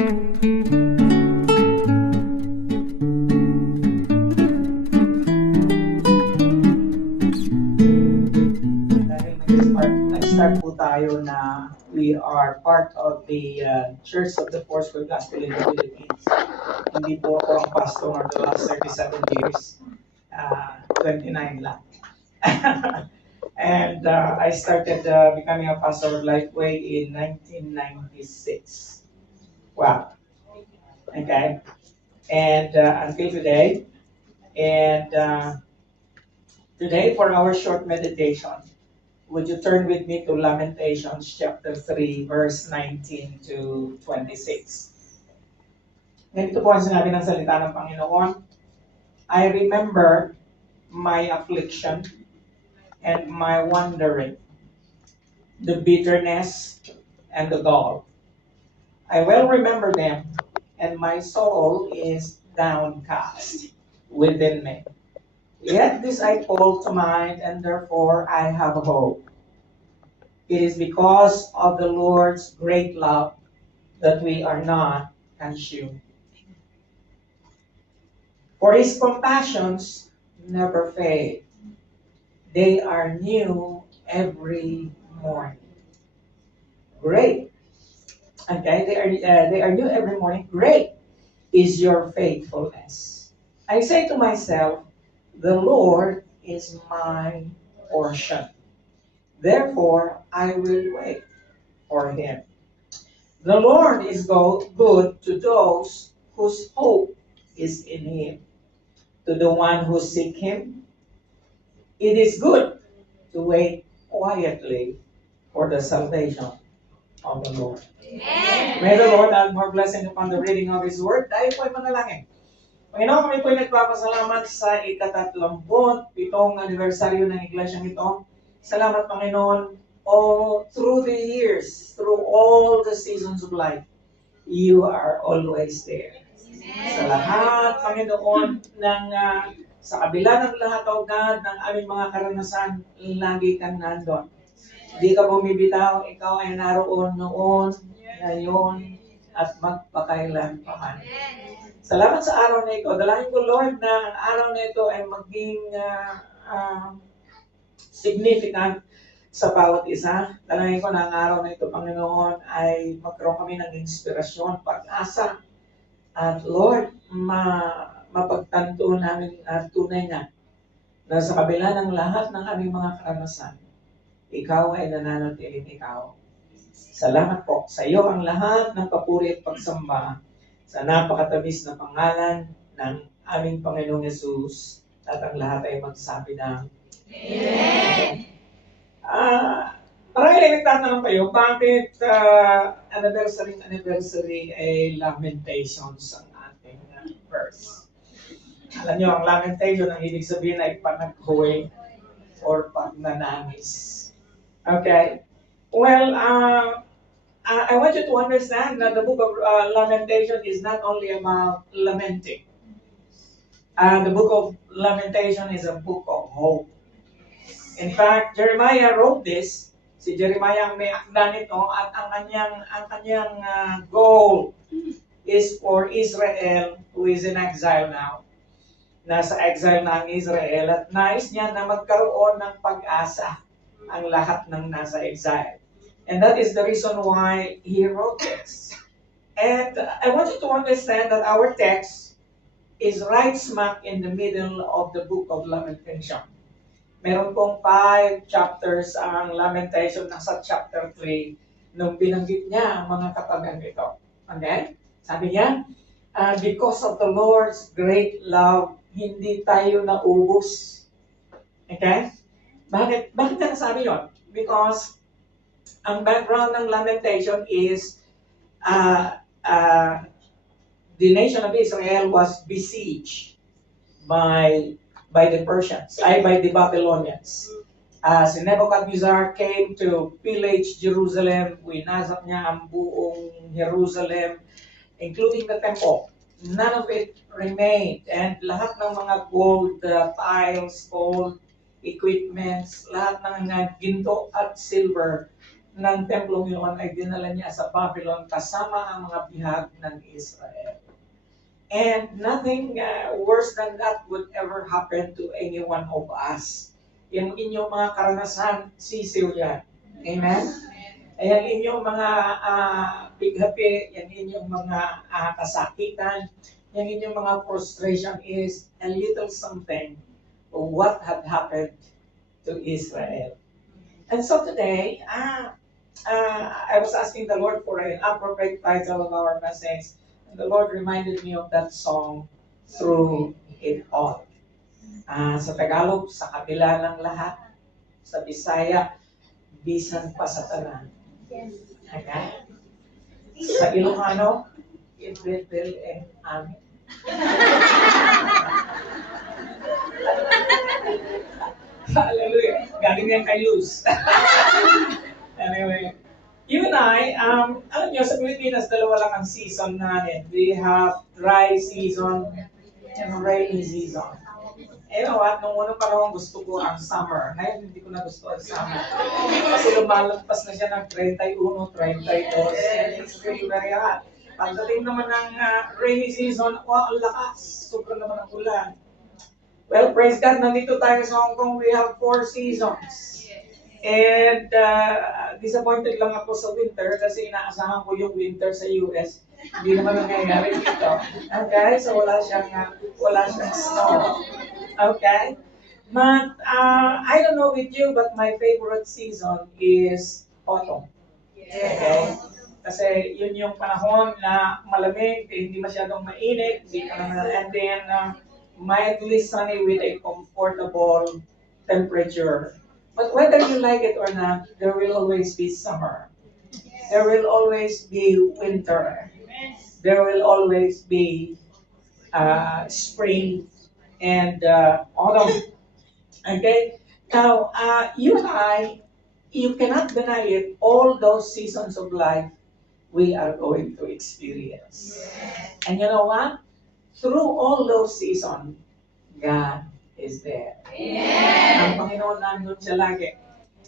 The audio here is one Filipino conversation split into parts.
Nag-start po tayo na we are part of the Church of the Foursquare Gospel in the Philippines. Hindi po ako ang pastor for the last 37 years. 29 lang. And I started becoming a pastor of Lifeway in 1996. Wow. Okay. And until today. And today for our short meditation, would you turn with me to Lamentations chapter 3, verse 19 to 26. Ganito po ang sinabi ng salita ng Panginoon. I remember my affliction and my wandering, the bitterness and the gall. I well remember them, and my soul is downcast within me. Yet this I call to mind, and therefore I have hope. It is because of the Lord's great love that we are not consumed. For His compassions never fade. They are new every morning. Great. Okay, they are new every morning. Great is your faithfulness. I say to myself, the Lord is my portion. Therefore, I will wait for Him. The Lord is good to those whose hope is in Him. To the one who seek Him, it is good to wait quietly for the salvation of the Lord. Amen. May the Lord add more blessing upon the reading of His Word. Tayo po'y manalangin. Panginoon, kami po'y nagpapasalamat sa ika-37 anibersaryo ng iglesyang ito. Salamat, Panginoon, all through the years, through all the seasons of life, you are always there. Amen. Sa lahat, Panginoon, sa kabila ng lahat, O God, ng aming mga karanasan, lagi kang nandun. Hindi ka bumibitaw, ikaw ay naroon noon, ngayon, at magpakailan pa man. Salamat sa araw na ito. Dalangin ko, Lord, na ang araw na ito ay maging significant sa bawat isa. Dalangin ko na ang araw na ito, Panginoon, ay magkaroon kami ng inspirasyon, pag-asa. At Lord, mapagtanto namin tunay na sa kabila ng lahat ng aming mga karanasan, ikaw ay nananatiling ikaw. Salamat po. Sa iyo ang lahat ng papuri at pagsamba sa napakatamis na pangalan ng aming Panginoong Yesus, at ang lahat ay magsabi ng Amen. Marahil ay nagtatanong kayo, bakit anniversary ay Lamentations ang ating verse? Alam niyo, ang lamentation, ang ibig sabihin ay panaghuwi or pagnanangis. Okay? Well, I want you to understand that the book of Lamentation is not only about lamenting. The book of Lamentation is a book of hope. In fact, Jeremiah wrote this. Si Jeremiah ang may akda nito, at ang kanyang goal is for Israel, who is in exile now. Nasa exile na ang Israel, at nais niya na magkaroon ng pag-asa ang lahat ng nasa exile. And that is the reason why he wrote this. And I want you to understand that our text is right smack in the middle of the book of Lamentation. Meron pong 5 chapters ang Lamentation, nasa chapter 3 nung binanggit niya ang mga katagang ito. Okay? Sabi niya, because of the Lord's great love, hindi tayo naubos. Okay? Bakit niya nasabi yun? Because ang background ng Lamentation is the nation of Israel was besieged by the Persians, by the Babylonians. Si Nebuchadnezzar came to pillage Jerusalem. Winasap niya ang buong Jerusalem, including the temple. None of it remained. And lahat ng mga gold tiles, gold equipments, lahat ng ginto at silver, ng templong yun ay dinala niya sa Babylon kasama ang mga bihag ng Israel. And nothing worse than that would ever happen to any one of us. Yung inyong mga karanasan, sisiw yan. Amen? Ayan inyong mga bighapi, yan inyong mga kasakitan, yan inyong mga frustration is a little something of what had happened to Israel. And so today, I was asking the Lord for an appropriate title of our message, and the Lord reminded me of that song, Through It All. Sa Tagalog, sa kabila ng lahat. Sa Bisaya, bisan pa sa tanan. Okay? Sa Ilocano, Ibril and Amin. Hallelujah. Galing yan kay Luz. Anyway, you and I, alam nyo, sa Pilipinas, dalawa lang ang season natin. We have dry season and rainy season. You know what? Nung unang panahon gusto ko ang summer. Ngayon hindi ko na gusto ang summer. Kasi lumalagpas na siya ng 31, 32. And it's really very hot. Pagdating naman ng rainy season, ang lakas. Sobrang naman ang ulan. Well, praise God, nandito tayo sa Hong Kong. We have 4 seasons. And disappointed lang ako sa winter kasi inaasahan ko yung winter sa US. Hindi naman nangyayari dito. Okay? So wala siyang snow. Okay? But I don't know with you, but my favorite season is autumn. Okay? Kasi yun yung panahon na malamig, hindi masyadong mainit, and then mildly sunny with a comfortable temperature. But whether you like it or not, there will always be summer. There will always be winter. There will always be spring and autumn. Okay? Now, you and I, you cannot deny it, all those seasons of life we are going to experience. And you know what? Through all those seasons, God is there. Ang Panginoon nandun siya lagi.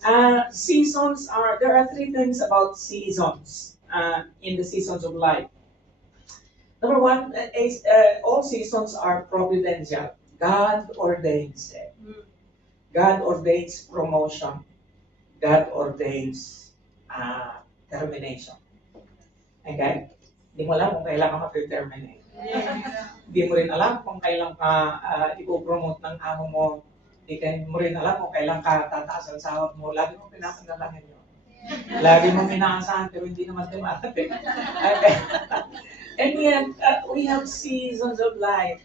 There are 3 things about seasons in the seasons of life. Number 1, all seasons are providential. God ordains it. God ordains promotion. God ordains termination. Okay? Hindi mo alam kung kailan ka ma-terminate. Hindi mo rin alam kung kailan ka ipopromote ng amo mo. Hindi mo rin alam kung kailan ka tataas ang sahod mo. Lagi mo pinapandalangin yun. Lagi mo minaasahan pero hindi naman dumarating. Okay? And yet, we have seasons of life.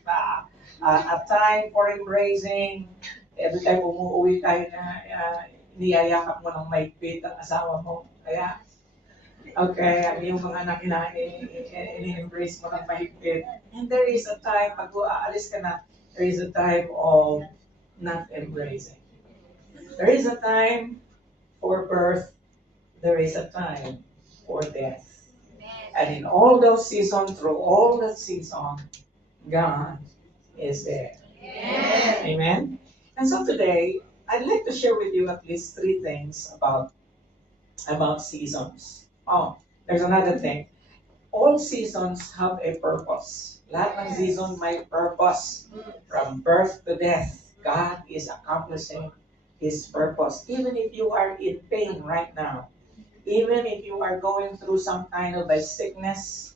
A time for embracing. Every time umuwi tayo na niyayakap mo ng maigpit ang asawa mo. Kaya, okay, yung mga anak na ini-embrace mo ng mahigpit. And there is a time, pag aalis ka na, there is a time of not embracing. There is a time for birth. There is a time for death. And in all those seasons, through all that season, God is there. Amen? And so today, I'd like to share with you at least 3 things about seasons. Oh, there's another thing. All seasons have a purpose. Lahat ng season may purpose. From birth to death, God is accomplishing His purpose. Even if you are in pain right now, even if you are going through some kind of a sickness,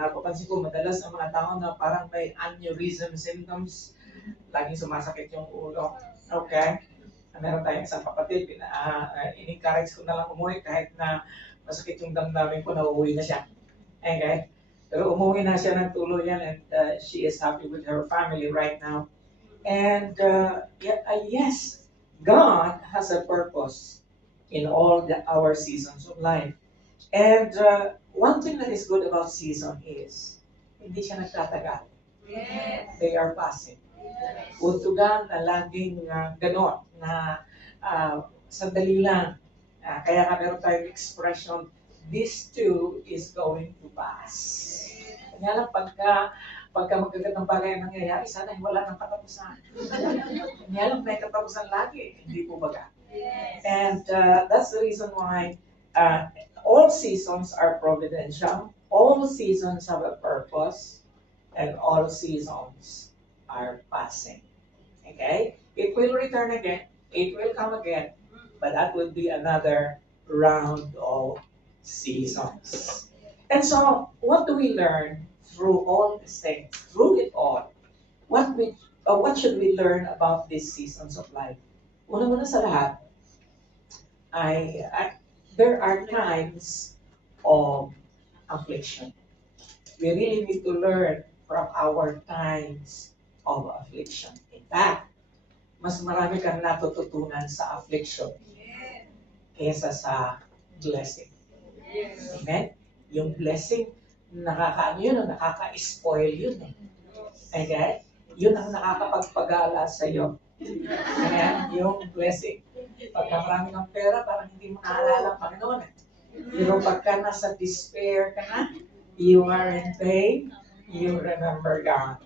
napapansin ko madalas ang mga tao na parang may aneurysm symptoms, laging sumasakit yung ulo. Okay? Meron tayong isang kapatid, in-encourage ko na lang umuwi kahit na masakit yung damdamin ko na uuwi na siya. Okay? Pero umuwi na siya ng tuluyan and she is happy with her family right now. And yes, God has a purpose in all our seasons of life. And one thing that is good about season is, hindi siya nagtatagal. They are passing. Utugan na laging ganon, na sandali lang. Kaya ka meron tayong expression, this too is going to pass. Kaya lang pagka Pagka magagandang bagay ang nangyayari, sana wala ng katapusan. Kaya lang may katapusan lagi, hindi po baga. And that's the reason why all seasons are providential, all seasons have a purpose, and all seasons are passing. Okay? It will return again, it will come again, but that would be another round of seasons. And so, what do we learn through all these things? Through it all, what should we learn about these seasons of life? Una-una sa lahat, there are times of affliction. We really need to learn from our times of affliction. In fact, mas marami kang natututunan sa affliction kaysa sa blessing. Amen? Yung blessing, nakaka-spoil yun eh. Okay? Yun ang nakakapagpagala sa iyo. Ayan, yung blessing. Pagka marami ng pera, parang hindi mo naalala ang Panginoon eh. Pero pagka nasa despair ka na, you are in pain, you remember God.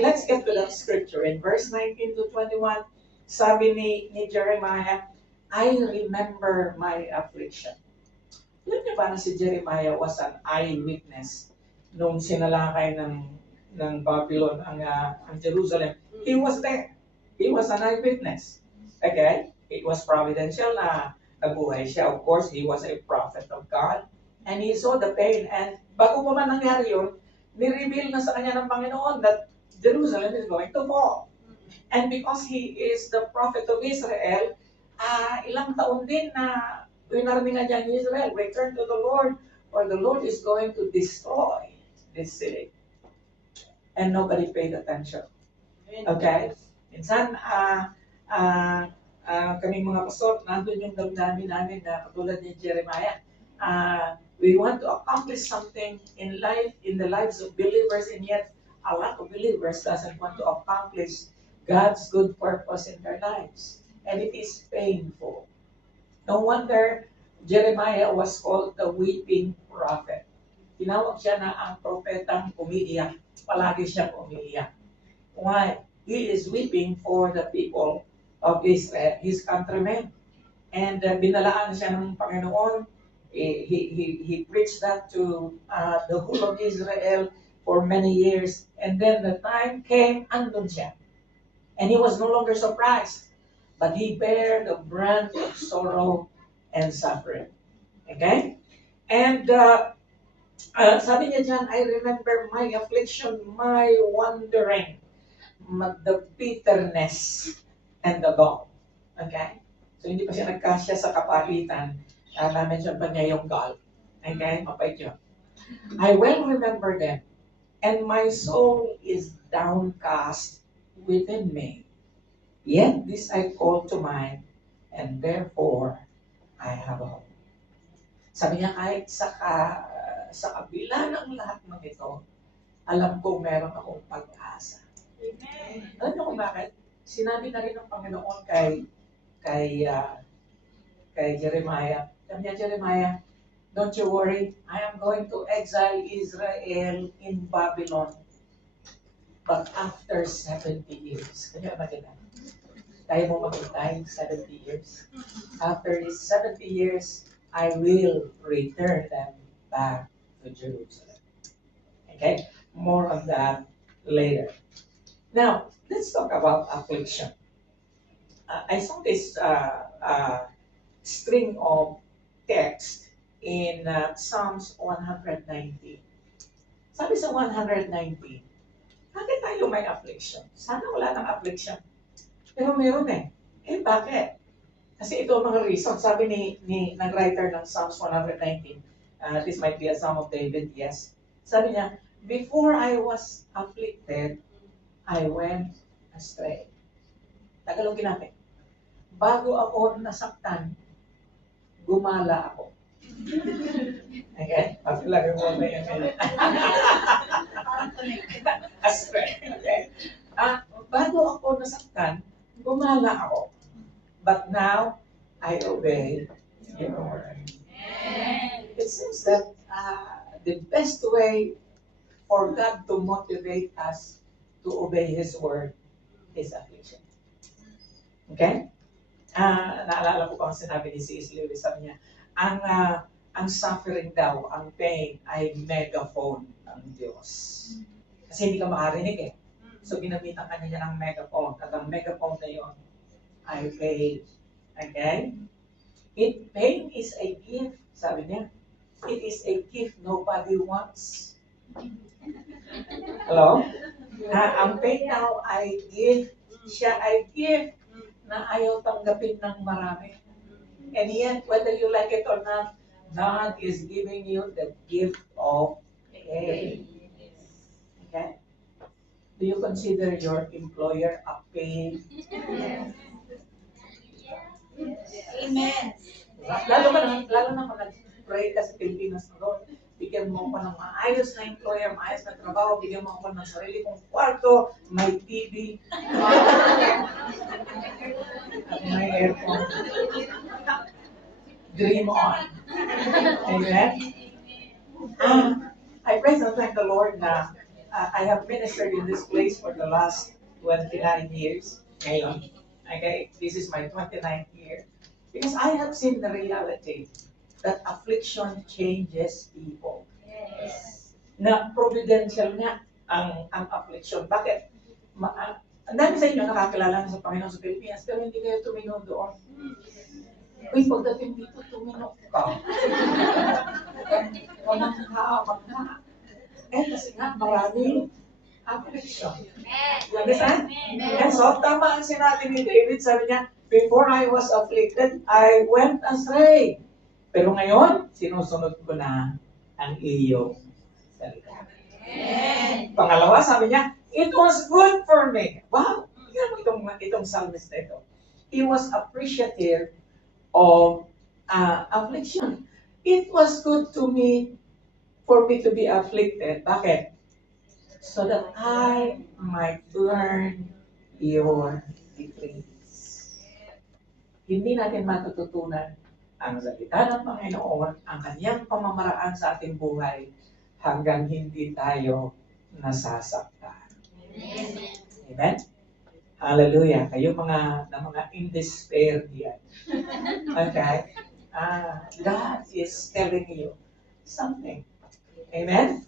Let's get to that scripture. In verse 19 to 21, sabi ni Jeremiah, I remember my affliction. Alam niyo ba na si Jeremiah was an eyewitness nung sinalakay ng Babylon ang Jerusalem? He was there. He was an eyewitness. Okay? It was providential na nabuhay siya. Of course, he was a prophet of God. And he saw the pain. And bago pa man nangyari yun, nireveal na sa kanya ng Panginoon that Jerusalem is going to fall. And because he is the prophet of Israel, ilang taon din na winarningan niya ni Israel, return to the Lord, or the Lord is going to destroy this city. And nobody paid attention. Okay? Minsan, kaming mga pastor, nandun yung damdamin namin na katulad ni Jeremiah. We want to accomplish something in life, in the lives of believers, and yet a lot of believers doesn't want to accomplish God's good purpose in their lives. And it is painful. No wonder Jeremiah was called the weeping prophet. Tinawag siya na ang propetang umiiyak. Palagi siyang umiiyak. Why? He is weeping for the people of Israel, his countrymen. And binalaan siya ng Panginoon. He preached that to the whole of Israel for many years. And then the time came, andun siya. And he was no longer surprised. But he bare the brunt of sorrow and suffering. Okay? And sabi niya dyan, I remember my affliction, my wandering, the bitterness, and the gall. Okay? So, hindi pa siya nagkasya sa kapagitan. Na-mention pa niya yung gall. Okay? Mapait yun. I well remember them, and my soul is downcast within me. Yet this I call to mind, and therefore I have a hope. Sabi niya, kahit sa kabila ng lahat ng ito, alam ko meron akong pag-asa. Amen. Alam niyo kung bakit? Sinabi na rin ng Panginoon kay Jeremiah. Sabi niya, Jeremiah, don't you worry, I am going to exile Israel in Babylon. But after 70 years, kanya maganda. Tayo mo maghintay 70 years. After these 70 years, I will return them back to Jerusalem. Okay? More on that later. Now, let's talk about affliction. I saw this string of text in Psalms 119. Sabi sa 119, bakit tayo may affliction? Sana wala ng affliction. Pero meron eh. Eh bakit? Kasi ito ang mga reason. Sabi ng writer ng Psalms 119, this might be a Psalm of David, yes. Sabi niya, before I was afflicted, I went astray. Tagalogin natin. Bago ako nasaktan, gumala ako. Okay? Pagkalagay mo na yan. Astray. Okay? Bago ako nasaktan, gumala ako. But now, I obey your word. It seems that the best way for God to motivate us to obey His word is affliction. Okay? Naalala ko pa ang sinabi ni C.S. Lewis, sabi niya, ang suffering daw, ang pain, ay megaphone ng Diyos. Kasi hindi ka makarinig eh. So, ginamitan ka niya ng megaphone. At ang megaphone na yun ay pain. Okay? Pain is a gift, sabi niya. It is a gift nobody wants. Hello? Ang pain daw ay gift. Siya ay gift na ayaw tanggapin ng marami. And yet, whether you like it or not, God is giving you the gift of pain. Okay? Do you consider your employer a pain? Amen. Lalo na kung nag-pray ka sa Pilipinas, Lord, bigyan mo ako ng maayos na employer, maayos na trabaho, bigyan mo ako ng sarili kong kwarto, may TV, at may aircon. Dream on. Amen? I praise and thank the Lord na I have ministered in this place for the last 29 years. Ngayon. Okay? This is my 29th year. Because I have seen the reality that affliction changes people. Yes. Na providential nga ang affliction. Bakit? Ang dami sa inyo nakakilala na sa Panginoon sa Pilipinas, pero hindi kayo tumino doon. Uy, pagdating dito, tumino ka. Walang haawag na. Kasi nga, maraming affliction. You understand? And so, tama ang sinabi ni David, sabi niya, before I was afflicted, I went astray. Pero ngayon, sinusunod ko na ang iyong salita. Pangalawa, sabi niya, it was good for me. Wow! Tingnan mo itong psalmist na ito. He was appreciative of affliction. It was good to me for me to be afflicted. Bakit? So that I might learn your decrees. Hindi natin matututunan ang salita ng Panginoon, ang kanyang pamamaraan sa ating buhay hanggang hindi tayo nasasaktan. Amen? Hallelujah. Kayo mga in despair diyan. Okay? God is telling you something. Amen?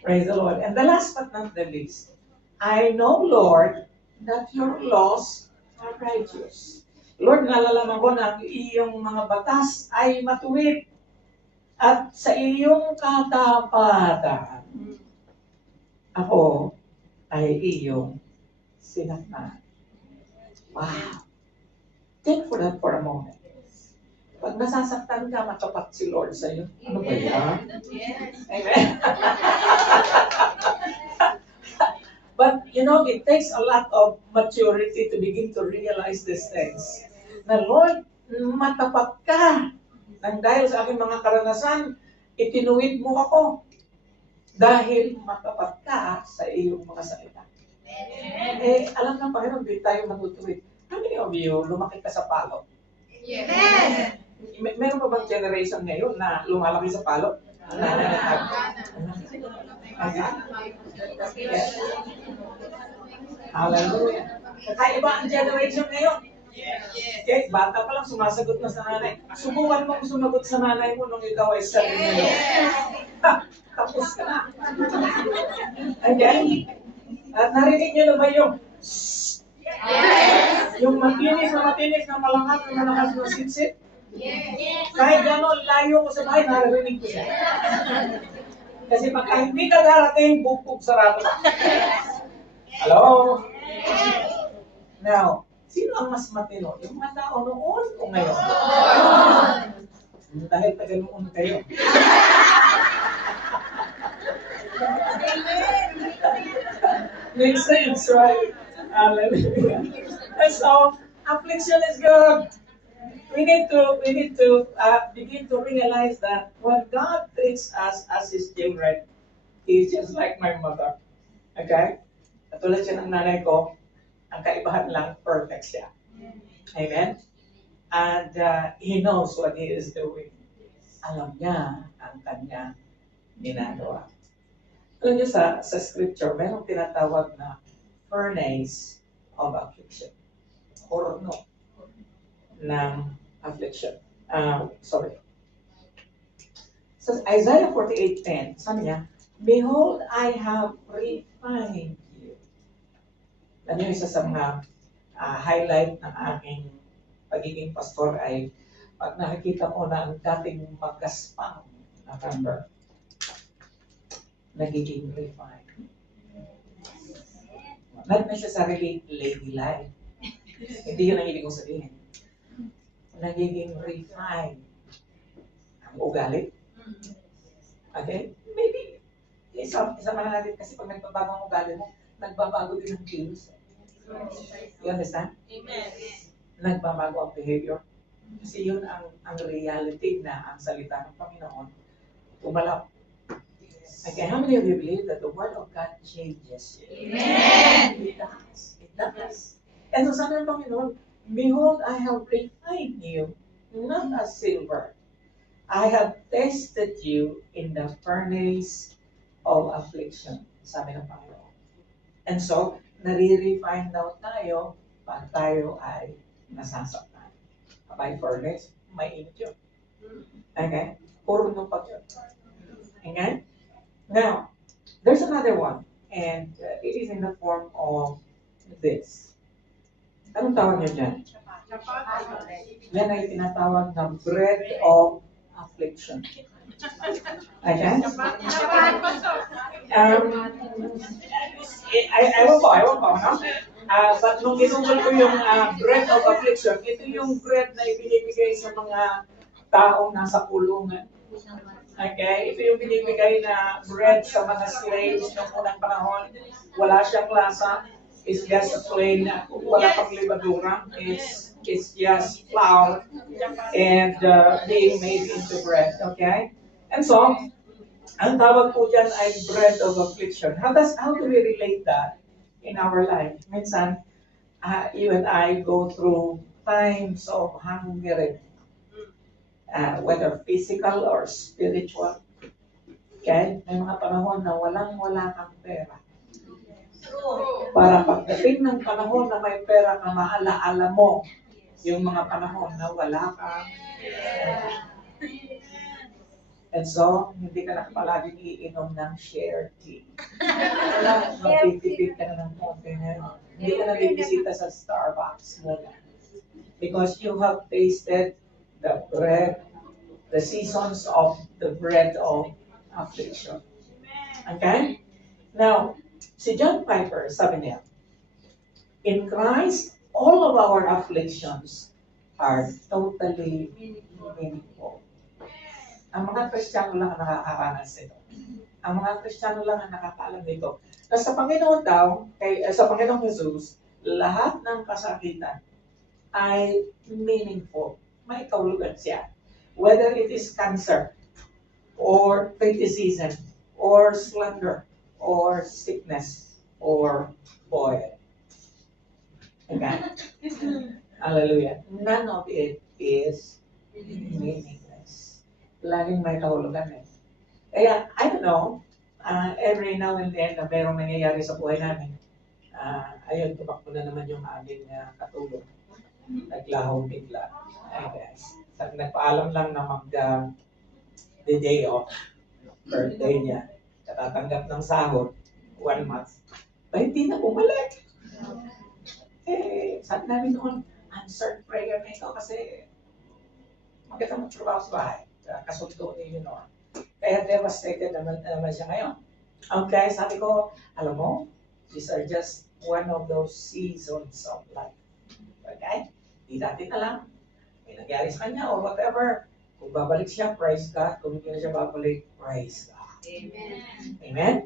Praise the Lord. And the last but not the least, I know, Lord, that your laws are righteous. Lord, nalalaman ko na ang iyong mga batas ay matuwid at sa iyong katapatan, ako ay iyong sinaktan. Wow! Think for that for a moment. Pag nasasaktan ka, matapat si Lord sa iyo. Ano ba yan? Amen? But, you know, it takes a lot of maturity to begin to realize these things. Na, Lord, matapat ka. Nang dahil sa aking mga karanasan, itinuwid mo ako. Dahil matapat ka sa iyong mga salita. Eh, alam ng Panginoon, di tayo matutuwid. How many of you lumaki ka sa palo? Yes. Meron pa bang generation ngayon na lumalaki sa palo? Hallelujah. Kakaiba ang generation ngayon. Okay, bata pa lang sumasagot na sa nanay. Subukan mong sumagot sa nanay mo nung ikaw ay 7 years old. Tapos ka na. Okay? At narinig niyo na ba yung yung matinis na malakas na sitsit? Kahit gano'n, layo ko sa bahay, narinig ko siya. Kasi pagka hindi ka darating, bukbuk sarado. Hello? Now, sino ang mas matino? Yung mga tao noon o ngayon? Dahil taga noon kayo. Makes sense, right? Hallelujah. And so, affliction is good. We need to begin to realize that when God treats us as His children, He's just like my mother. Okay? Katulad siya ng nanay ko, ang kaibahan lang, perfect siya. Amen? And He knows what He is doing. Alam niya ang kanya ginagawa. Alam niyo sa scripture, mayroong tinatawag na furnace of affliction. Horno ng affliction. Sorry. So Isaiah 48:10, sabi niya, Behold, I have refined you. Alam niyo, isa sa mga highlight ng aking pagiging pastor ay pag nakikita ko na ang dating magaspang na member, nagiging refined. Not necessarily ladylike. Hindi yun ang ibig kong sabihin. Nagiging refined ang ugali. Okay? Maybe, isa man natin kasi pag nagbabago ang ugali mo, nagbabago din ang kilos. You understand? Amen. Nagbabago ang behavior. Kasi yun ang reality na ang salita ng Panginoon umalap. Okay, how many of you believe that the Word of God changes you? Amen. It does. It does. And so sabi ng Panginoon, Behold, I have refined you, not as silver. I have tested you in the furnace of affliction. Sabi ng Panginoon. And so, nare-refine daw tayo pag tayo ay nasasaktan. By furnace, may init yun. Okay? Puro nung pag yun. Okay? Now, there's another one, and it is in the form of this. Anong tawag niyo dyan? Yan ay tinatawag na bread of affliction. Okay? Ewan ko, no? But nung ginugol ko yung bread of affliction, ito yung bread na ibinibigay sa mga taong nasa kulungan. Okay? Ito yung binibigay na bread sa mga slaves noong unang panahon. Wala siyang lasa. It's just a plain, wala pang libadura. It's just flour and being made into bread. Okay? And so, ang tawag po dyan ay bread of affliction. How do we relate that in our life? Minsan, you and I go through times of hunger, whether physical or spiritual. Okay? May mga panahon na walang-wala kang pera. Para pagdating ng panahon na may pera ka, maalaala mo yung mga panahon na wala kang pera. And so, hindi ka na palaging iinom ng share tea. Magtitipid ka na ng konti ngayon. Hindi ka na bibisita sa Starbucks muna. Because you have tasted the bread, the seasons of the bread of affliction. Okay? Now, si John Piper, sabi niya, in Christ, all of our afflictions are totally meaningful. Ang mga Kristiyano lang ang nakakaranas ito. Ang mga Kristiyano lang ang nakakaalam nito. Na sa Panginoon daw, sa Panginoong Jesus, lahat ng kasakitan ay meaningful. May kaulugan siya. Whether it is cancer, or criticism, or slander, or sickness, or boil. Okay? Hallelujah. None of it is meaningless. Laging may kahulugan eh. Kaya, I don't know, every now and then na merong nangyayari sa buhay namin, ayun, tumakbo na naman yung aming katulong. Naglahong bigla. Ay guys, nagpaalam lang na the day off, birthday niya, katatanggap ng sahod, 1 month, ba hindi na bumalik? Sabi namin noon, answered prayer na ito kasi maganda magtrabaho sa bahay. Kasundo ni Noah. Kaya devastated naman siya ngayon. Okay, sabi ko, alam mo, these are just one of those seasons of life. Okay? Di natin alam. May nangyari sa kanya or whatever. Kung babalik siya, praise God. Kung hindi na siya babalik, praise God. Amen. Amen?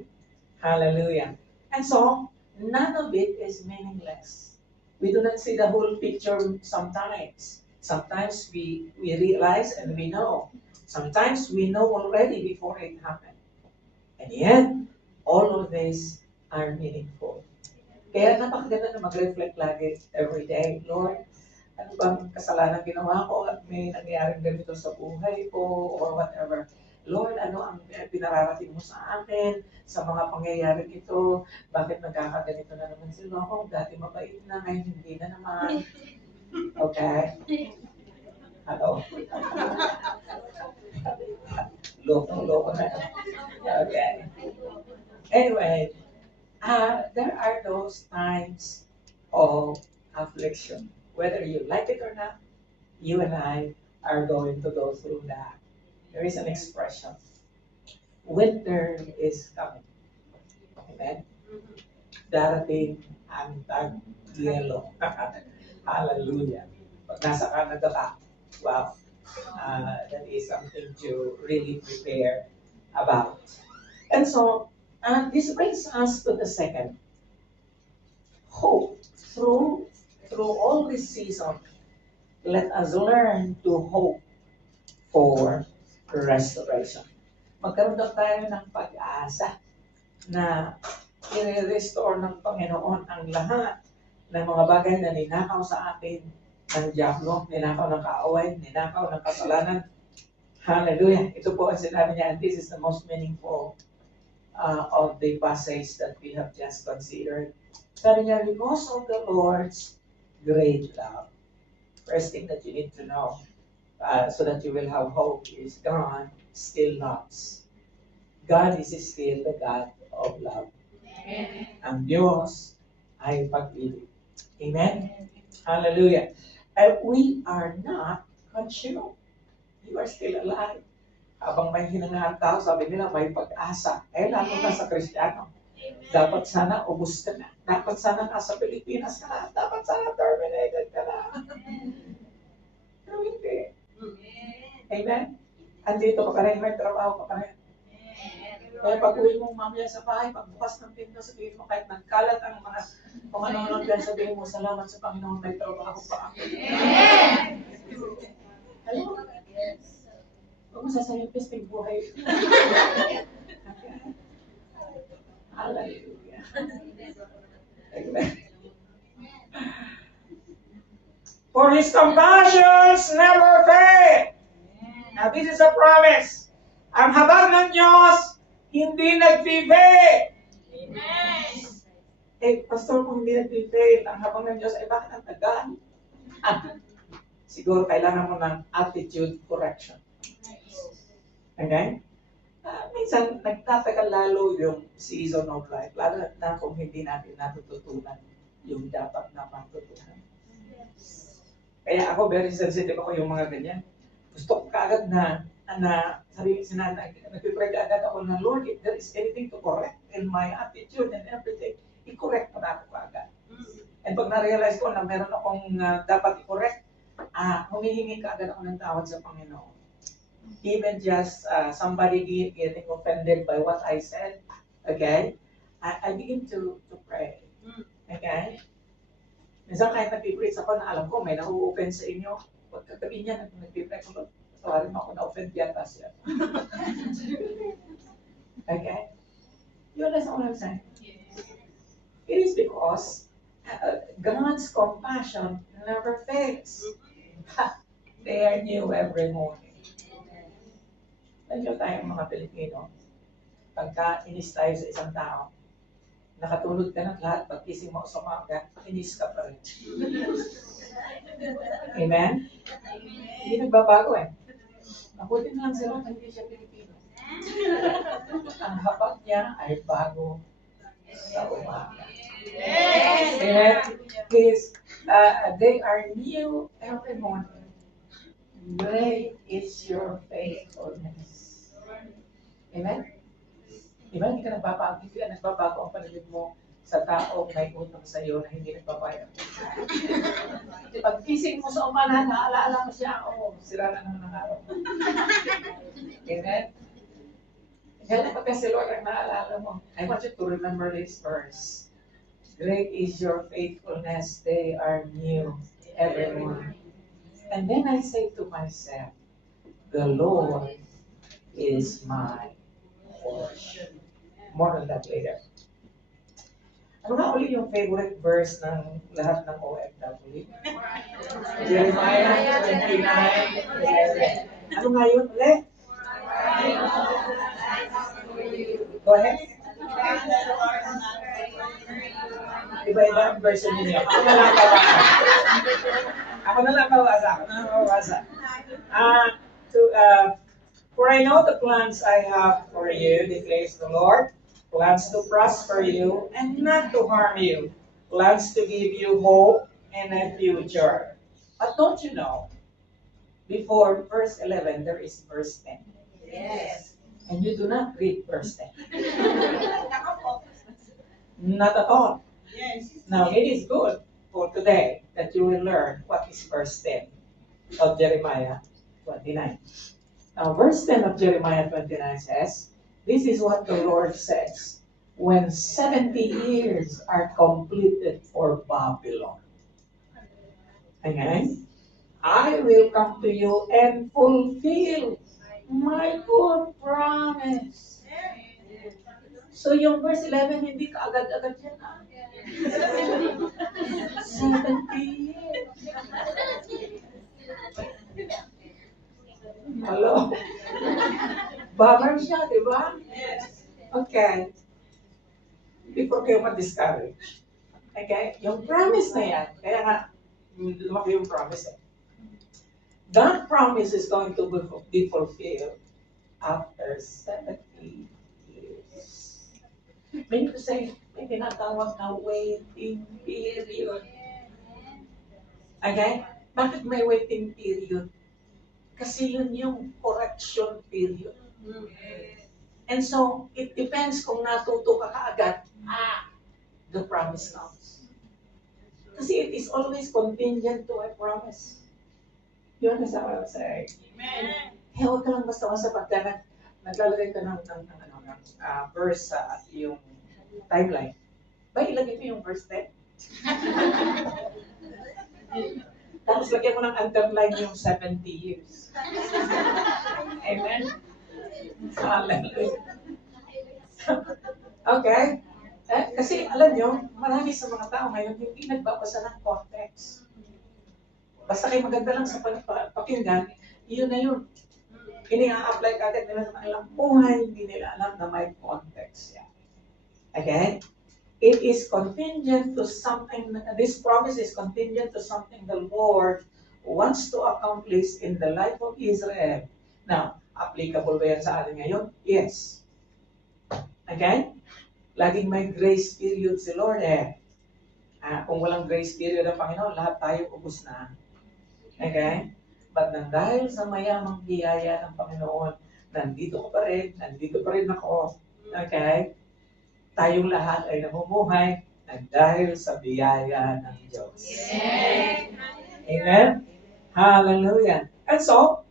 Hallelujah. And so, none of it is meaningless. We do not see the whole picture sometimes. Sometimes we realize and we know. Sometimes we know already before it happened. And yet, all of these are meaningful. Kaya napakaganda na mag-reflect lagi every day. Lord, ano bang kasalanan ginawa ko at may nangyaring ganito sa buhay ko or whatever. Lord, ano ang pinararating mo sa akin sa mga pangyayaring ito? Bakit nagkakaganito na naman sila ako? Dati mabait na, ngayon hindi na naman. Okay? Hello? Loko na. Okay. Anyway, there are those times of affliction. Whether you like it or not, you and I are going to go through that. There is an expression. Winter is coming. Amen? Darating ang tag-yelo. Hallelujah. Pag nasa Canada ka, wow. That is something to really prepare about. And so, this brings us to the second. Hope. Through all this season, let us learn to hope for restoration. Magkaroon daw tayo ng pag-asa na i-restore ng Panginoon ang lahat ng mga bagay na ninakaw sa atin ng diablo, ninakaw ng kaaway, ninakaw ng kasalanan. Hallelujah. Ito po ang sinabi niya, and this is the most meaningful of the passage that we have just considered. Sabi niya, because of the Lord's great love. First thing that you need to know, so that you will have hope, is God still loves. God is still the God of love. Amen. Ang Diyos ay pag-ibig. Amen? Hallelujah. And we are not consumed. You are still alive. Habang may hinangaan tao, sabi nila may pag-asa. Lalo na sa Kristiyano. Dapat sana ubus ka na. Dapat sana nasa Pilipinas ka na. Dapat sana terminated ka na. Pero hindi. Amen? Andito ka pa rin, may trabaho ka pa rin. Kaya pag uwi mo mamaya sa bahay, pagbukas ng pinto, sabihin mo kahit nagkalat ang mga kung ano-ano dyan, sabihin mo, salamat sa Panginoon, may trabaho pa ako. Alam mo? Huwag mo sasabihin, pisting buhay. Hallelujah. Amen. For His compassions never fail. Now this is a promise. Ang habag ng Diyos, hindi nag-fail. Amen. Pastor, kung hindi nag-fail, ang habag ng Diyos, bakit ang tagal? Siguro kailangan mo ng attitude correction. Okay? Minsan, nagtatagal lalo yung season of life, lalo na kung hindi natin natututunan yung dapat na matutunan. Kaya ako, very sensitive ako yung mga ganyan. Gusto ko kaagad na sabi sinanay, nagpipray agad ako na, Lord, if there is anything to correct in my attitude and everything, i-correct mo na ako kaagad. And pag na-realize ko na meron akong dapat i-correct, humihingi kaagad ako ng tawad sa Panginoon. Even just somebody getting offended by what I said, okay, I begin to pray. Okay? Minsan kahit nag-preach ako na alam ko may na-offend sa inyo, pagkatabi niya, nag-preach ako, tawarin mo ako na-offend yata siya. Okay? You understand what I'm saying? It is because God's compassion never fails. They are new every morning. Nandiyo tayong mga Pilipino, pagka inis tayo sa isang tao, nakatulog ka ng lahat, pag-ising mo sa umaga, inis ka pa rin. Amen? Hindi nagbabago eh. Mabuti na lang sila na hindi siya Pilipino. Ang habag niya ay bago sa umaga. Amen? Please, they are new every morning. Great is your faithfulness. Amen? Diba, hindi ka nagbabago ang paningin mo sa taong may utang sa iyo na hindi nagbabayad. Pag gising mo sa umaga, naalaala mo siya, sira na naman ang araw. Amen? Kaya pagka si Lord ang naalala mo, I want you to remember this verse. Great is your faithfulness, they are new every morning. And then I say to myself, the Lord is my portion. More on that later. Ano nga ulit yung favorite verse ng lahat ng OFW? Jeremiah 29:11. Ano nga yun ulit? Go ahead. Iba-iba ang version ninyo. Ako na lang mabasa. For I know the plans I have for you, declares the Lord. Plans to prosper you and not to harm you. Plans to give you hope and a future. But don't you know, before verse 11, there is verse 10. Yes. And you do not read verse 10. Not at all. Yes. Now, it is good for today that you will learn what is verse 10 of Jeremiah 29. Now, verse 10 of Jeremiah 29 says, this is what the Lord says, when 70 years are completed for Babylon. Again, I will come to you and fulfill my good promise. So yung verse 11, hindi ka agad-agad yan. 70 years. Hello? Bummer siya, di ba? Okay. Before kayo ma-discourage. Okay? Yung promise na yan, kaya nga, lumaki yung promise eh. That promise is going to be fulfilled after 70 years. Meaning to say, may tinatawag na waiting period. Okay? Bakit may waiting period? Kasi yun yung correction period. And so, it depends kung natuto ka kaagad, the promise comes. Kasi it is always contingent to a promise. You understand what I'm saying? Amen. Huwag ka lang basta-basta pagka naglalagay ka ng verse sa yung timeline. Ba, ilagay mo yung verse 10? Tapos lagyan mo ng underline yung 70 years. Amen? Hallelujah. Okay? Kasi alam nyo, marami sa mga tao ngayon hindi nagbabasa ng context. Basta kayo maganda lang sa pakinggan, yun na yun. Ini-apply agad nila sa kanilang buhay, hindi nila alam na may context yan. Okay? It is contingent to something, this promise is contingent to something the Lord wants to accomplish in the life of Israel. Now, applicable ba yan sa atin ngayon? Yes. Okay? Laging may grace period si Lord eh. Kung walang grace period ang Panginoon, lahat tayo ubus na. Okay? But nang dahil sa mayamang biyaya ng Panginoon, nandito pa rin ako. Okay? Tayong lahat ay namumuhay nang dahil sa biyaya ng Diyos. Amen. Amen? Hallelujah. And so,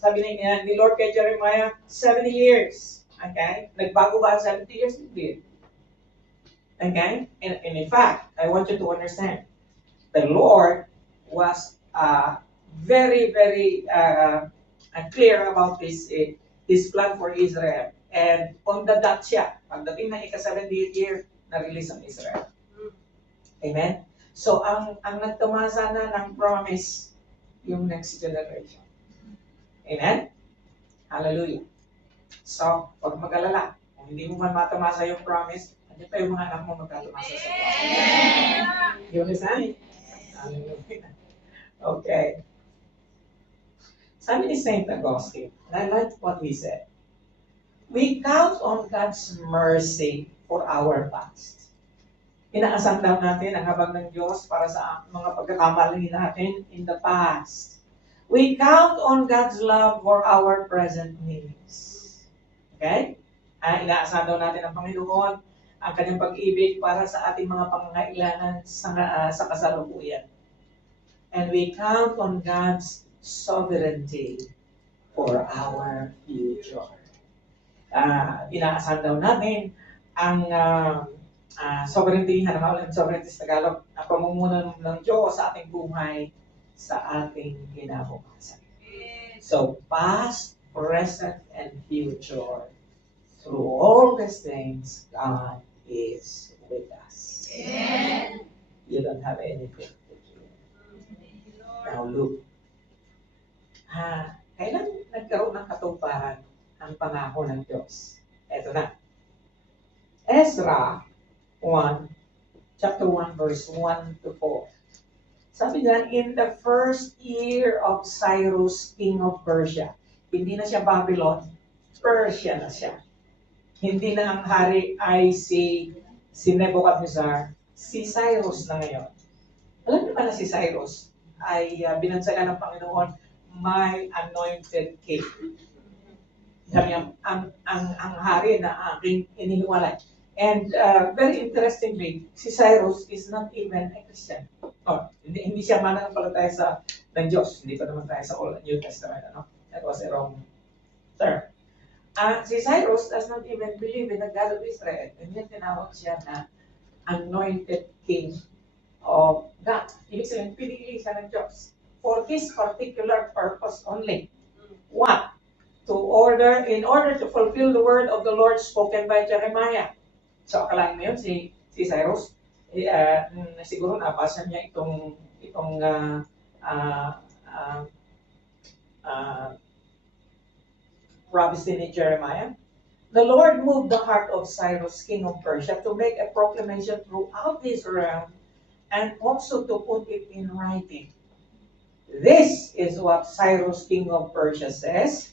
sabi niya ni Lord kay Jeremiah, 70 years. Okay? Nagbago ba ang 70 years? Hindi. Okay? And in fact, I want you to understand, the Lord was very, very clear about his plan for Israel. And on the dot siya, pagdating na ika-70th year, na-release ang Israel. Amen? So, ang nagtumasa na ng promise, yung next generation. Amen? Hallelujah. So, huwag mag-alala. Kung hindi mo man matumasa yung promise, andyan pa yung mga anak mo magkatumasa sa promise. You understand? Hallelujah. Okay. Sabi ni St. Augustine, and I like what he said, we count on God's mercy for our past. Inaasam daw natin ang habang ng Diyos para sa mga pagkakamali natin in the past. We count on God's love for our present needs. Okay? Inaasam daw natin ang Panginoon ang kanyang pag-ibig para sa ating mga pangangailangan sa kasalukuyan. And we count on God's sovereignty for our future. Inaasahan daw namin ang sovereignty, sovereignty sa Tagalog, ang pamumuno ng Diyos sa ating buhay, sa ating kinabukasan. So, past, present, and future, through all these things, God is with us. Amen. You don't have anything to do. Now look. Kailan nagkaroon ng katuparan ang pangako ng Diyos. Eto na. Ezra 1, chapter 1, verse 1 to 4. Sabi niya, in the first year of Cyrus, king of Persia. Hindi na siya Babylon, Persia na siya. Hindi na ang hari ay si Nebuchadnezzar, si Cyrus na ngayon. Alam niyo ba na si Cyrus ay binansagan ng Panginoon, my anointed king. Sabi niya, ang hari na aking inihiwalay. And very interestingly, si Cyrus is not even a Christian. Hindi siya mananampalataya ng Diyos. Hindi pa naman tayo sa Old New Testament. Ano? That was a wrong term. Si Cyrus does not even believe in the God of Israel. And yet tinawag siya na anointed king of God. Ibig sabihin, pinili siya ng Diyos for this particular purpose only. What? In order to fulfill the word of the Lord spoken by Jeremiah. So, akalain mo yun, si Cyrus, siguro nabasa niya itong prophecy ni Jeremiah. The Lord moved the heart of Cyrus, king of Persia, to make a proclamation throughout Israel and also to put it in writing. This is what Cyrus, king of Persia, says.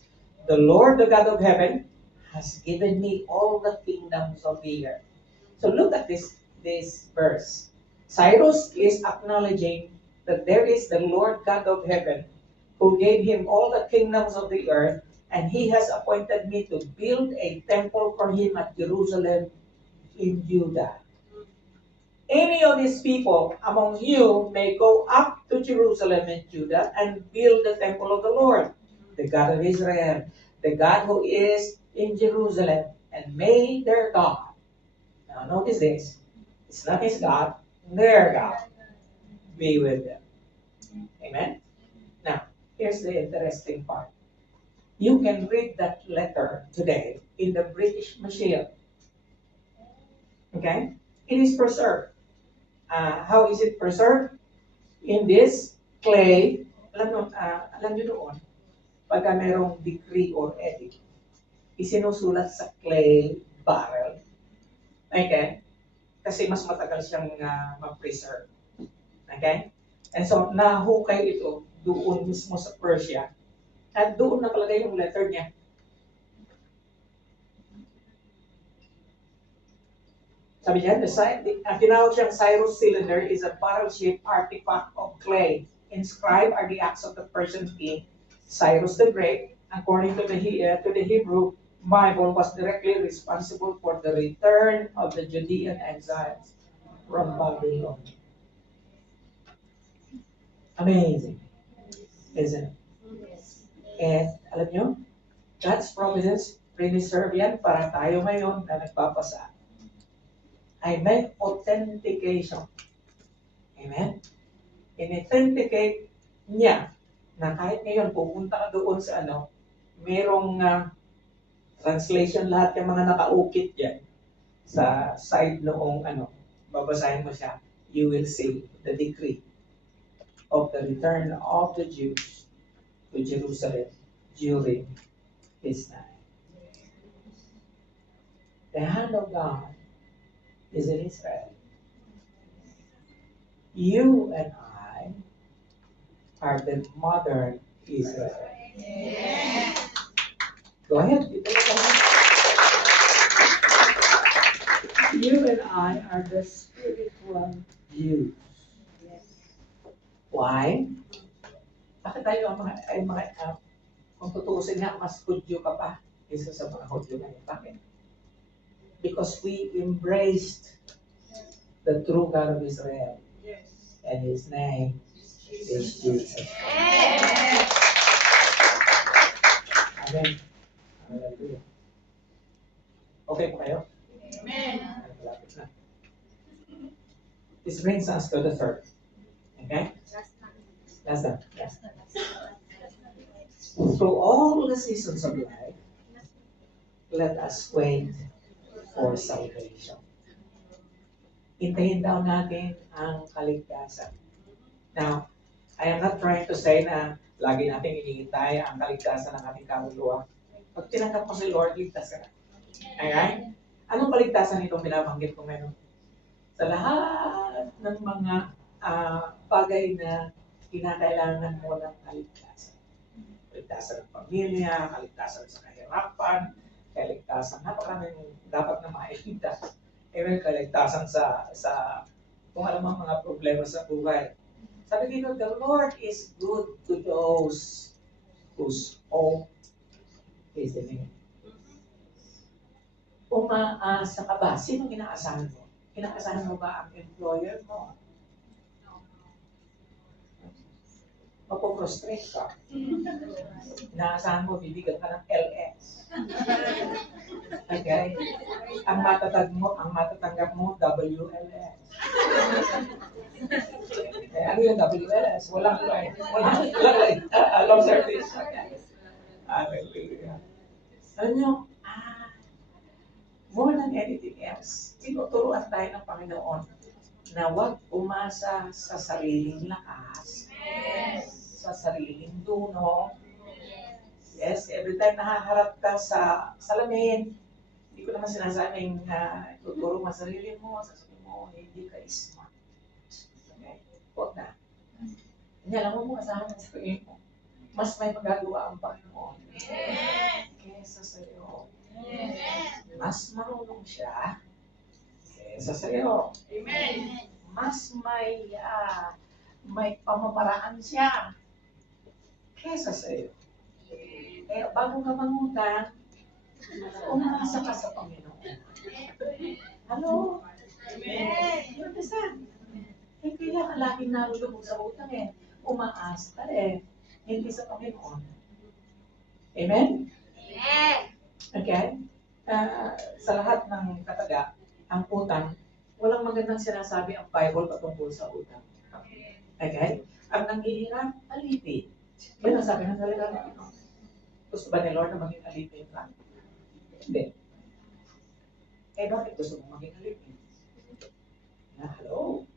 The Lord, the God of heaven, has given me all the kingdoms of the earth. So look at this verse. Cyrus is acknowledging that there is the Lord God of heaven who gave him all the kingdoms of the earth, and he has appointed me to build a temple for him at Jerusalem in Judah. Any of his people among you may go up to Jerusalem in Judah and build the temple of the Lord, the God of Israel, the God who is in Jerusalem, and may their God. Now notice this. It's not his God, their God. Be with them. Amen? Now, here's the interesting part. You can read that letter today in the British Museum. Okay? It is preserved. How is it preserved? In this clay, alam nyo doon, pagka merong decree or edict, isinusulat sa clay barrel. Okay? Kasi mas matagal siyang ma-preserve. Okay? And so, nahukay ito doon mismo sa Persia. At doon nakalagay yung letter niya. Sabi niya, ang tinawag siyang Cyrus cylinder is a barrel-shaped artifact of clay. Inscribed are the acts of the Persian king, Cyrus the Great. According to the Hebrew Bible, was directly responsible for the return of the Judean exiles from Babylon. Amazing, isn't it? And alam nyo, God's providence, preserve yan para tayo ngayon na nagpapasa ay may authentication. Amen? In-authenticate niya na kahit ngayon pupunta ka doon sa merong translation lahat yung mga nakaukit yan sa side noong babasahin mo siya, you will see the decree of the return of the Jews to Jerusalem during his time. The hand of God is in Israel. You and I are the modern Israel. Yes. Go ahead. You and I are the spiritual Jews. Why? Bakit tayo kung tutuusin nga, mas Hudyo ka pa isa sa mga Hudyo ngayon. Bakit? Because we embraced the true God of Israel. Yes. And His name is Jesus. Yes. Amen. Hallelujah. Okay po kayo? Amen. Malapit na. This brings us to the third. Okay? Last time. Through all the seasons of life, let us wait for salvation. Hintayin daw natin ang kaligtasan. Now, I am not trying to say na Lagi natin hinihintay ang kaligtasan ng ating kaluluwa. Pag tinanggap mo si Lord, ligtas ka na. Ayan? Anong kaligtasan itong binabanggit ko ngayon? Sa lahat ng mga bagay na kinakailangan mo ng kaligtasan. Kaligtasan ng pamilya, kaligtasan sa kahirapan, kaligtasan, napakaraming dapat na mailigtas. Even kaligtasan sa kung alam mo mga problema sa buhay. Sabi dito, the Lord is good to those whose hope is in Him. Umaasa ka ba? Sino inaasahan mo? Inaasahan mo ba ang employer mo? Mapoprostrate ka. Inaasahan mo, bibigyan ka ng LS. Okay? Ang matatanggap mo, WLS. Eh, ano yung WLS? Walang long service. Okay. Hallelujah. Alam nyo, more than anything else, tinuturuan tayo ng Panginoon na huwag umasa sa sariling lakas, sa sariling duno. Yes, every time nahaharap ka sa salamin, hindi ko naman sinasabing tuturo mo sarili mo, sasabihin mo, hindi ka smart. Okay? Huwag na. Hindi, alam mo asahan ng sarili mo. Mas may magagawa ang Panginoon kesa sa iyo. Mas marunong siya kesa sa iyo. Amen. Mas may pamamaraan siya kesa sa iyo. Kaya bago ka mangutang, umasa ka sa Panginoon. Hello? Amen. You understand? Eh, kaya ka laging nalulubog sa utang eh. Umaasa ka eh. Hindi sa Panginoon. Amen? Amen. Okay? Sa lahat ng kataga, ang utang, walang magandang sinasabi ang Bible patungkol sa utang. Okay? Ang nanghihirap, alipin. Yan ang sabi ng salita ng Panginoon. Gusto ba ni Lord na maging alipin ka? Hindi. Eh, bakit gusto mo maging alipin? Hello?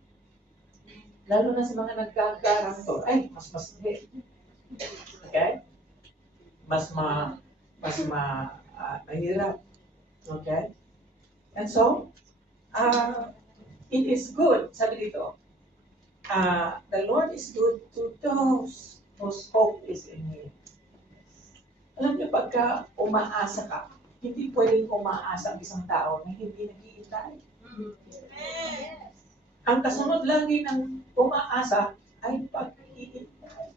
Lalo na sa mga nagkakarantor, ay, mas hindi. Okay? Mahirap. Okay? And so, it is good, sabi dito, the Lord is good to those whose hope is in Him. Alam niyo, pagka umaasa ka, hindi pwedeng umaasa ang isang tao na hindi nag-iintay. Ang kasunod lagi ng umaasa ay pag-iintay.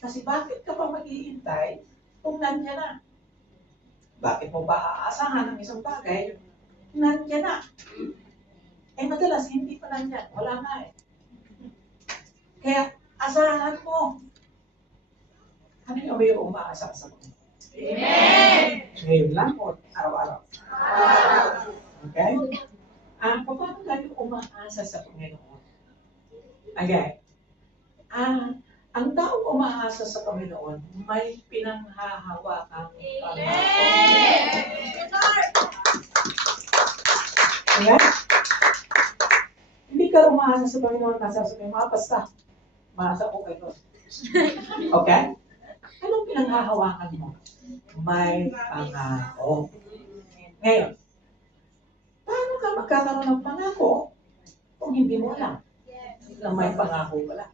Kasi bakit ka pa mag-iintay kung nandiyan na? Bakit mo ba aasahan ang isang bagay? Nandiyan na. Eh madalas hindi pa nandiyan. Wala na eh. Kaya asahan mo. Ano yung may umaasa sa Panginoon? Amen. Ngayon lang o araw-araw? Okay? Paano tayo umaasa sa Panginoon? Again, ang taong umaasa sa Panginoon, may pinanghahawakang pangako. Ayan? Hindi ka umaasa sa Panginoon, nasasabihin mo, basta, maasa ko kayo. Okay? Anong pinanghahawakan mo? May pangako. Ngayon, paano ka magkakaroon ng pangako kung hindi mo alam na may pangako pala?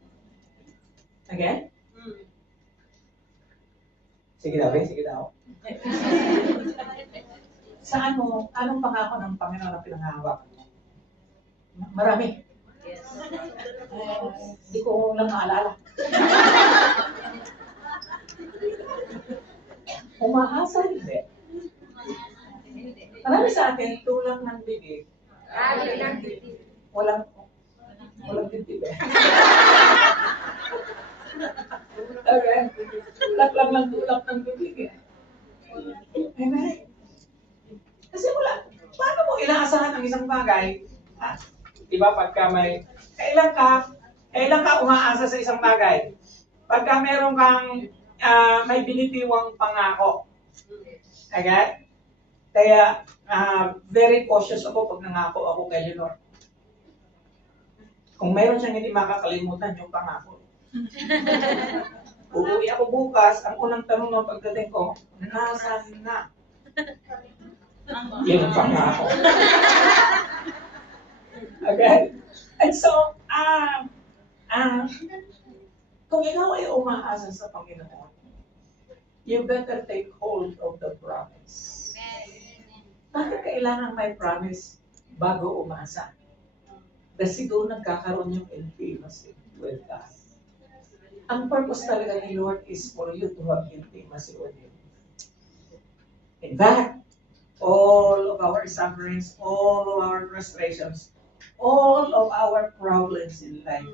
Again? Sige daw, sige daw. Sa anong pangako ng Panginoon ang pinanghahawakan mo? Marami. Hindi ko lang maalala. Umaasa, hindi. Marami sa atin, tulang ng bibig. Walang bibig eh. Okay? Tulak ng bibig eh. Amen. Kasi wala. Paano mo inaasahan ang isang bagay? Diba pagka kailan ka umaasa sa isang bagay? Pagka meron kang may binitiwang pangako. Okay? Kaya, very cautious ako pag nangako ako kay Lord. Kung meron siyang hindi makakalimutan yung pangako. Uuwi ako bukas, ang unang tanong ng pagdating ko, nasaan na? Yung pangako. Okay? And so, kung ikaw ay umaasa sa Panginoon, you better take hold of the promise. Bakit kailangan may promise bago umasa? Kasi doon nagkakaroon yung intimacy with God. Ang purpose talaga ni Lord is for you to have intimacy with Him. In fact, all of our sufferings, all of our frustrations, all of our problems in life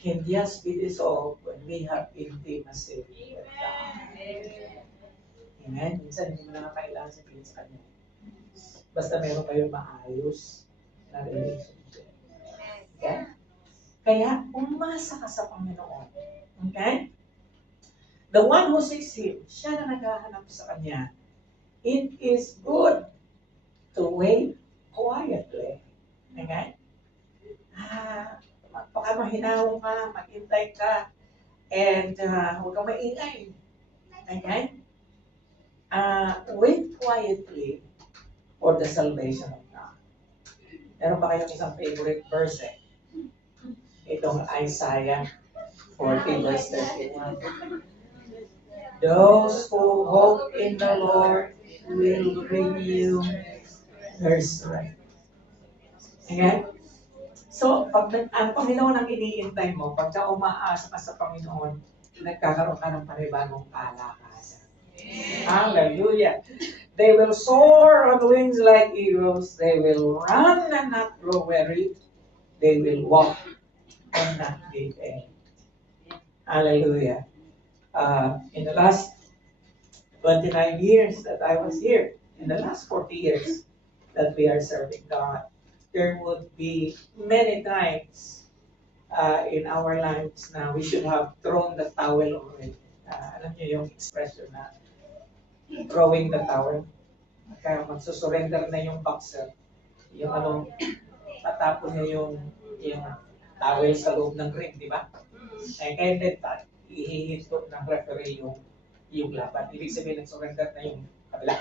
can just be dissolved when we have intimacy with God. Amen? Minsan hindi mo na kailangan sabihin sa Kanya. Basta meron kayong maayos na relationship. Okay? Kaya, umasa ka sa Panginoon. Okay? The one who seeks Him, siya na naghahanap sa Kanya. It is good to wait quietly. Okay? Magpakamahinahon ka, maghintay ka, and huwag kang maingay. Okay? Wait quietly for the salvation of God. Meron ba kayong isang favorite verse eh? Itong Isaiah 40 verse 31. Those who hope in the Lord will renew their strength. Okay? So, pag ang Panginoon ang iniintay mo, pagka umaasa ka sa Panginoon, nagkakaroon ka ng panibagong kalakasan. Hallelujah! They will soar on wings like eagles. They will run and not grow weary. They will walk and not be faint. Hallelujah! In the last 29 years that I was here, in the last 40 years that we are serving God, there would be many times in our lives na we should have thrown the towel already. Alam niyo yung expression na throwing the towel. Kaya magsusurrender na yung boxer. Yung anong patapon niya yung towel sa loob ng ring, di ba? Kaya then ihihinto ng referee yung laban. Ibig sabihin nag-surrender na yung kabila.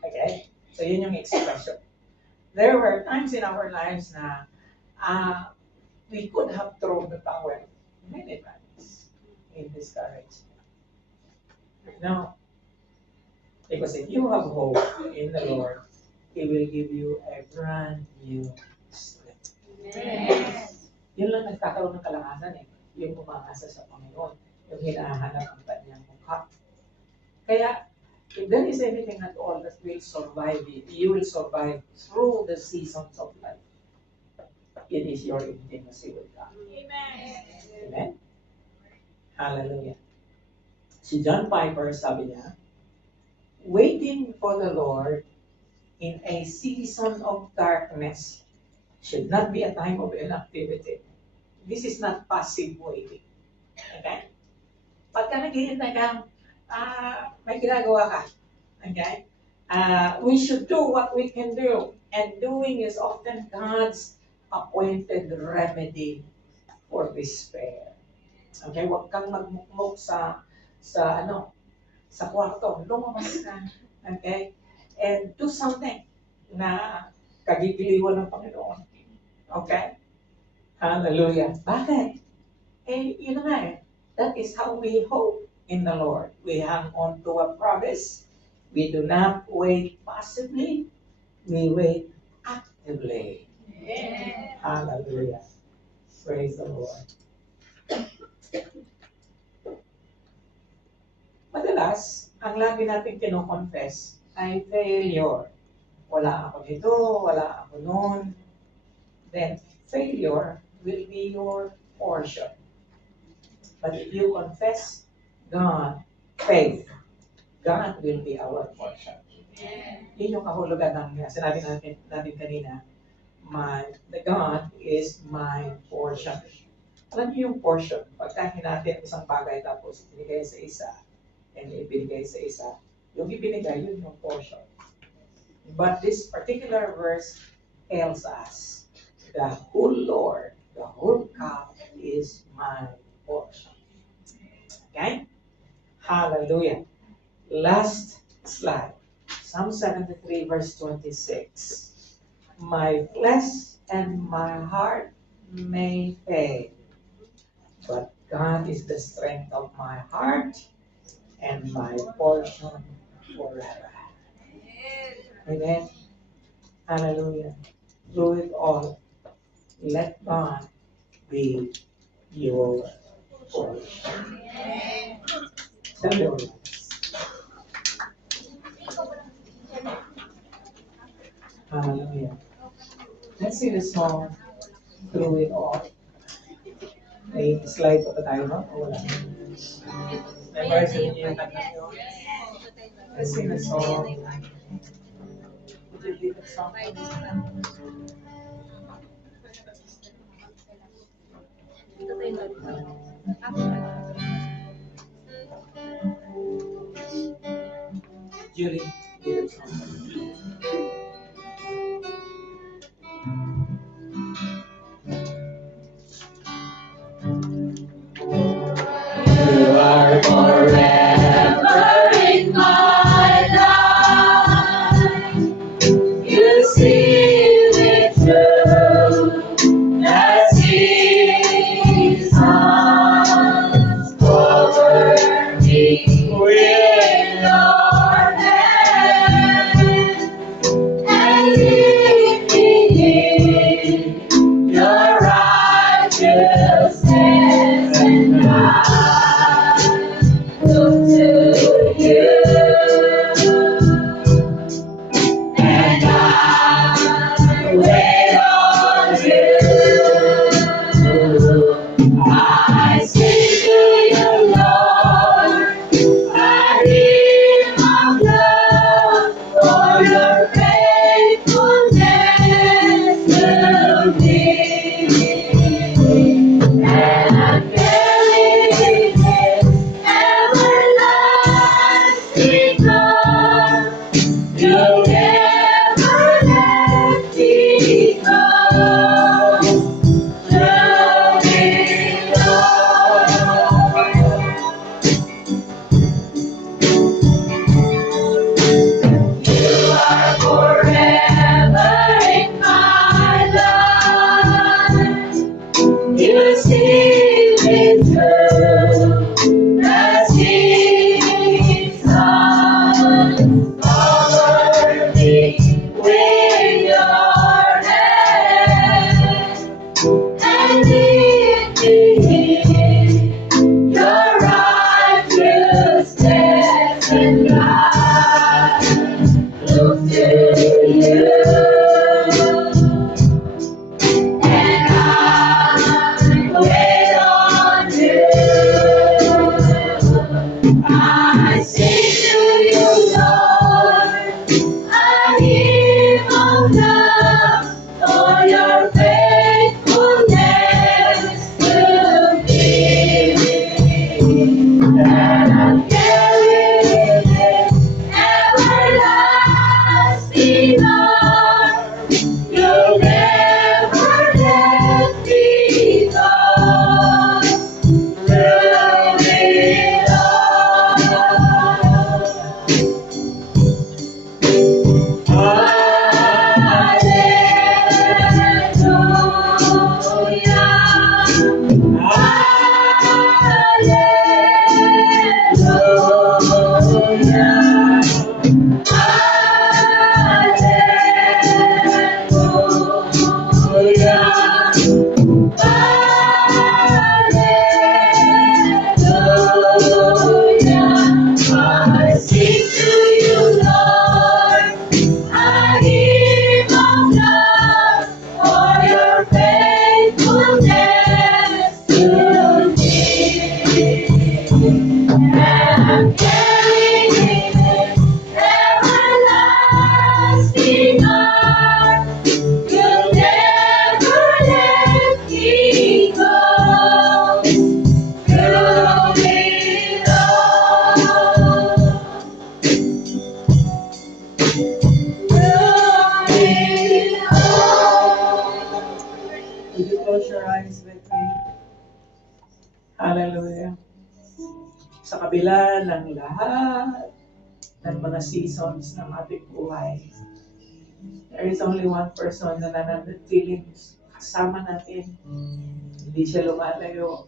Okay? So yun yung expression. There were times in our lives na we could have thrown the towel many times in discouragement. No. Because if you have hope in the Lord, He will give you a brand new strength. Yes. Yun lang nagkakaroon ng kalakasan eh. Yung umaasa sa Panginoon. Yung hinahanap ang kanyang mukha. Kaya, if there is anything at all that will survive you will survive through the seasons of life. It is your intimacy with God. Amen. Amen? Hallelujah. Si John Piper, sabi niya, waiting for the Lord in a season of darkness should not be a time of inactivity. This is not passive waiting. Okay? Pagka naghihintay kang may ginagawa ka. Okay? We should do what we can do. And doing is often God's appointed remedy for despair. Okay? Huwag kang magmukmok sa kwarto. Lumabas ka. Okay? And do something na kagigiliwan ng Panginoon. Okay? Hallelujah. Bakit? Yun na nga eh. That is how we hope in the Lord. We hang on to a promise. We do not wait passively. We wait actively. Amen. Hallelujah. Praise the Lord. Madalas, ang lagi natin kino-confess ay failure. Wala ako dito, wala ako noon. Then, failure will be your portion. But if you confess God, faith, God will be our portion. Yun yung kahulugan ng sinabi natin kanina, the God is my portion. Alam niyo yung portion, pagka natin isang bagay tapos ibinigay sa isa, and ibinigay sa isa, yung ibinigay, yun yung portion. But this particular verse tells us, the whole Lord, the whole cup is my portion. Okay? Hallelujah. Last slide. Psalm 73, verse 26. My flesh and my heart may fade, but God is the strength of my heart and my portion forever. Amen. Hallelujah. Through it all, let God be your portion. Tell your lives. Hallelujah. Let's sing the song Through It All. May slide pa tayo, no? O wala? Memorize niyo yung kanta niyo. Let's sing the song. Would you lead the song? Julie, lead the song. You are forever in my life. You see me through the seasons, cover me with your hand, and lead me in your righteousness, and I look to you, and I wait on you. I sing to you, Lord. I hear my love for your faithfulness to me. And I'm carrying this everlasting love. You never let me go. Through it all. You are forever in my life. You see me through the seasons, cover me with your hand, and lead me in your righteousness, and I look to you, and I wait on you. I sing to you, Lord. I hear my love for your faithfulness to me. And I'm carrying this everlasting love. You never let me go. Through it all. I sing to you, Lord. I hear my love for your faithfulness to me. And I'm carrying this everlasting love. You'll never let me go. Through it all. Would you close your eyes with me? Hallelujah. sa kabila ng lahat ng mga seasons ng ating buhay, there is only one person na nananatiling kasama natin. Hindi siya lumalayo.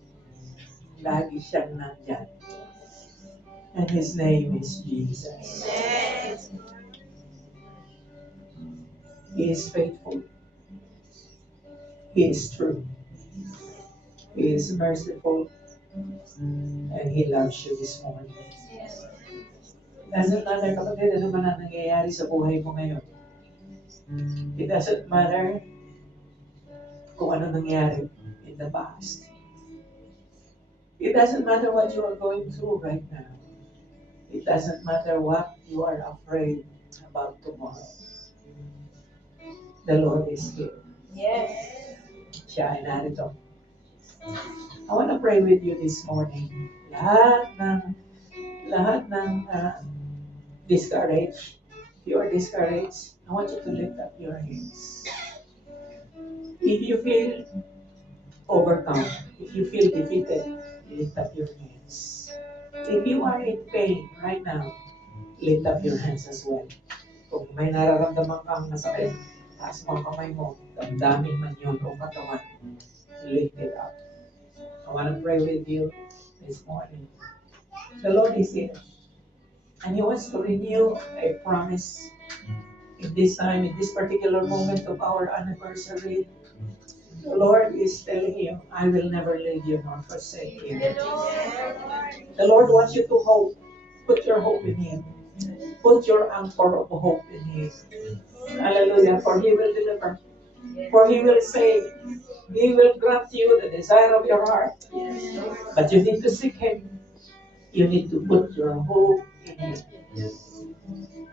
Lagi siyang nandyan. And His name is Jesus. Yes. He is faithful. He is true. He is merciful. And He loves you this morning. Yes. Doesn't matter, kapatid, ano man ang nangyayari sa buhay mo ngayon. It doesn't matter kung ano nangyari in the past. It doesn't matter what you are going through right now. It doesn't matter what you are afraid about tomorrow. The Lord is here. Yes. Siya ay narito. I want to pray with you this morning. Lahat ng discouraged. If you are discouraged, I want you to lift up your hands. If you feel overcome, if you feel defeated, lift up your hands. If you are in pain right now, lift up your hands as well. Kung may nararamdaman kang masakit, taas mo ang kamay mo, damdamin man yun o katawan, lift it up. I want to pray with you this morning. The Lord is here. And He wants to renew a promise in this time, in this particular moment of our anniversary. The Lord is telling you, I will never leave you nor forsake you. The Lord wants you to hope. Put your hope in Him. Put your anchor of hope in Him. Hallelujah. For He will deliver. For He will save. He will grant you the desire of your heart. But you need to seek Him. You need to put your hope in Him.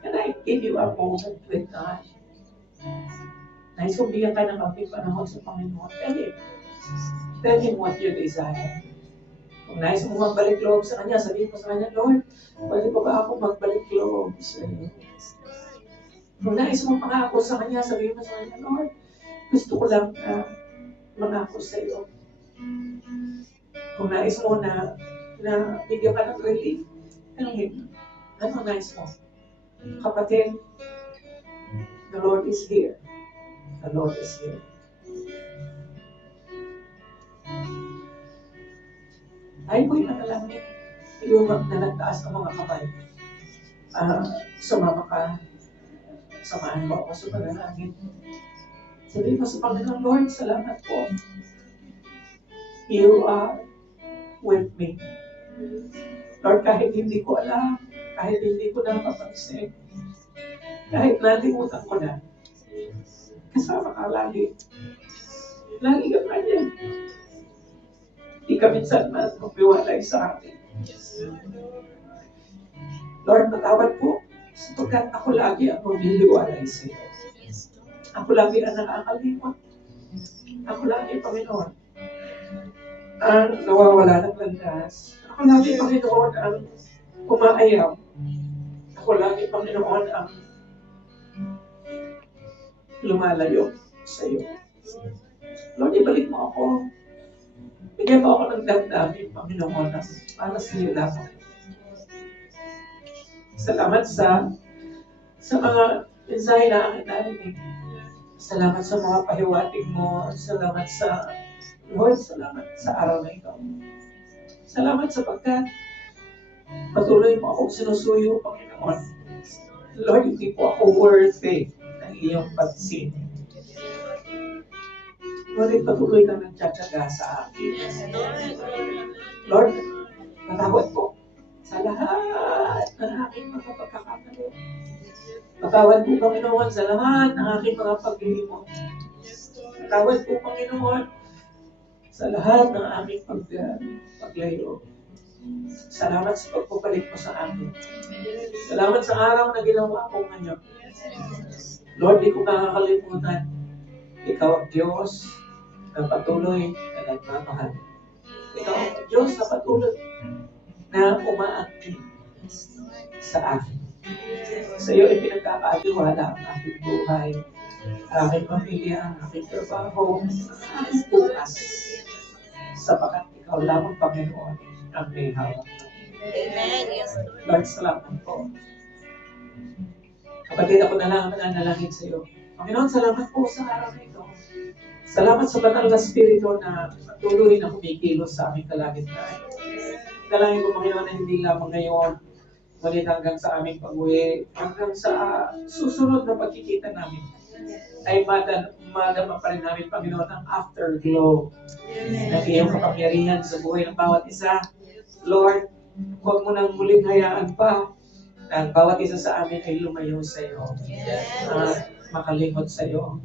Can I give you a moment with God? Nais kong bigyan ka ng kapit panahon sa Panginoon. Tell Him. Tell Him what you desire. Kung nais mo magbalik loob sa Kanya, sabihin mo sa Kanya, Lord, pwede pa ba ako magbalik loob sa iyo? Kung nais mo pangako sa Kanya, sabihin mo sa Kanya, Lord, gusto ko lang na mangako sa iyo. Kung nais mo na bigyan ka ng relief, tell Him. Ano nais mo? Kapatid, the Lord is here. The Lord is here. Ay po'y manalangin. Yung na nagtaas ng mga kamay. Sumama ka. Samahan mo ako sa panalangin. Sabihin mo sa Panginoon, Lord, salamat po. You are with me. Lord, kahit hindi ko alam, kahit hindi ko napapansin, kahit nalimutan ko na, kasama ka lagi. Lagi ka pa niyan. Di ka minsan man magbiwalay sa akin. Lord, matawad po. Sapagkat ako lagi ang magliliwalay sa iyo. Ako lagi ang nakakalimot. Ako lagi, Panginoon, ang nawawala ng landas. Ako lagi, Panginoon, ang umaayaw. Ako lagi, Panginoon, ang lumalayo sa iyo. Lord, ibalik mo ako. Bigyan mo ako ng damdamin, Panginoon, para sa iyo lamang. Salamat sa mga mensahe na aking narinig. Salamat sa mga pahiwatig mo. Salamat sa, Lord, salamat sa araw na ito. Salamat sapagkat patuloy mo akong sinusuyo, Panginoon. Lord, hindi po ako worthy ng iyong pansin. Lord, patuloy kang nagtsatsaga sa akin. Lord, matawad po sa lahat ng aking mga pagkakamali. Matawad po, Panginoon, sa lahat ng aking mga paglilimo. Matawad po, Panginoon, sa lahat ng aking paglayo. Salamat sa pagpapalik mo sa akin. Salamat sa araw na ginawa ko ngayon. Lord, di ko makakalimutan. Ikaw ang Diyos na patuloy na nagmamahal. Ikaw ang Diyos na patuloy na umaangkin sa akin. Sa iyo ay pinagkakatiwala ang aking buhay, ang aking pamilya, ang aking trabaho, ang aking bukas. Sapagkat ikaw lamang, Panginoon, ang may hawak. Amen. Yes, Lord. Lord, salamat po. Kapatid, ako na lang ang mananalangin sa iyo. Panginoon, salamat po sa araw na ito. Salamat sa banal na spirito na patuloy na kumikilos sa aming kalagitnaan. Dalangin ko, Panginoon, na hindi lamang ngayon, ngunit hanggang sa aming pag-uwi, hanggang sa susunod na pagkikita namin, ay madama pa rin namin, Panginoon, ang afterglow ng iyong kapangyarihan sa buhay ng bawat isa. Lord, huwag mo nang muling hayaan pa na ang bawat isa sa amin ay lumayo sa iyo at makalimot sa iyo.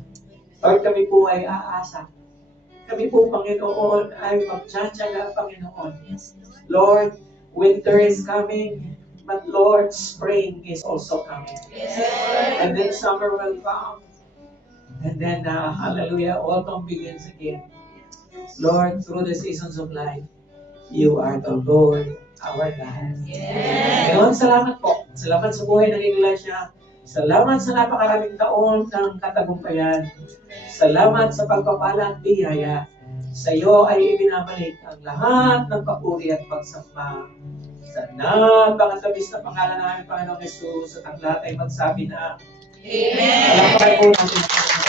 Lord, kami po ay aasa. Kami po, Panginoon, ay magtsatsaga, Panginoon. Lord, winter is coming, but Lord, spring is also coming. And then summer will come. And then, hallelujah, autumn begins again. Lord, through the seasons of life, you are the Lord, our God. Ngayon, salamat po. Salamat sa buhay ng Iglesia. Salamat sa napakaraming taon ng katagumpayan. Salamat sa pagpapala at biyaya. Sa iyo ay ibinabalik ang lahat ng papuri at pagsamba. Sa napakatamis na pangalan namin, Panginoong Jesus, at ang lahat ay magsabi na, Amen. Salamat po natin.